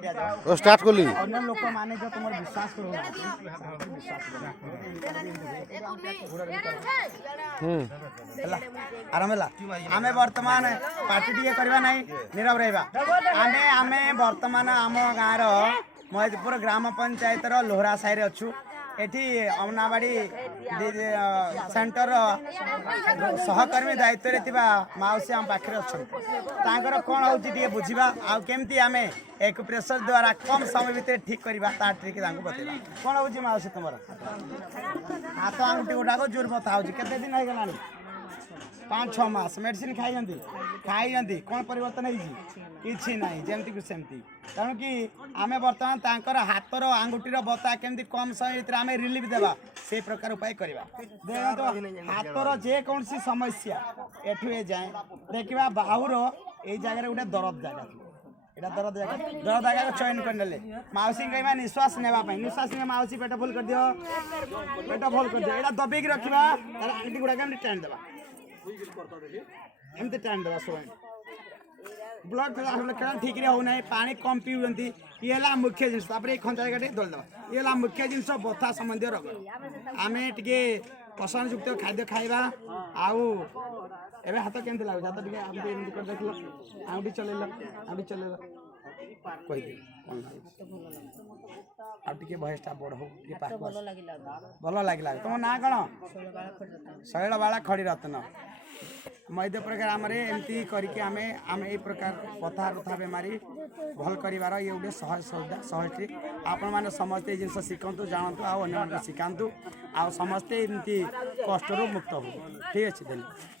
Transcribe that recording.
ओ start करली अन्य लोक माने जो तुम विश्वास करो आराम आमे वर्तमान पार्टी टी करवा ना नीरव रहा आमे आमे वर्तमान आम गाँव महिदपुर ग्राम पंचायत लोहरा साहि अच्छु एठी अमनाबाड़ी सेंटर सहकर्मी दायित्व रे थिबा माउसी आम पाखरे अच्छा कौन हो बुझा आमती आम एक प्रेसर द्वारा कम समय भितर ठीक करवा ट्रिक बतेगा कौन हो माउसी तुम हाथ आंगुठी गुटाक जोर बता हो केते दिन हो गलानी 5-6 मास मेडिसिन खाई कौन परिवर्तन किसी ना जमती सेमती तेणु कि आम बर्तमान तांकर हाथर आंगुठीर बता केमती कम समय भितर आम रिलीफ देवा से प्रकार उपाय करवा हाथर जेकोसी समस्या एठू ए जाए देखा बाहुर ये जगह गोटे दरद जगह दरद जगह को चयन कर मौसी कहवा निश्वास नापी निश्वास ने मौसी पेट फुल कर दियो पेट फुल कर दियो यहाँ दबेक रखा आंटी गुड़ाक टाइम देवा एमती टाइम देवा सब ब्लड प्रेशर ठीक होना पानी कम पीउंती ये मुख्य जिन खंचा जगह दलदेवा ये मुख्य जिनस बथा संबंधी रोग आम टे पोषण युक्त खाद्य खाइबा आउ एबे हाथ केमती लगे हाथ टे देख आउटी चल कही आगे भयसटा बढ़ हो भल लगे तुम ना कौन शैल बाला खड़ी रत्न महिदपुर ग्राम एमती करके आम ये प्रकार कथा कथा बेमारी भल कर ये गोटे सहज ट्रिक आपण मैंने समस्ते जिन शिखु जानतु आउ शिखातु आ समस्ते एमती कष्ट मुक्त हो ठीक अच्छे धन्यवाद।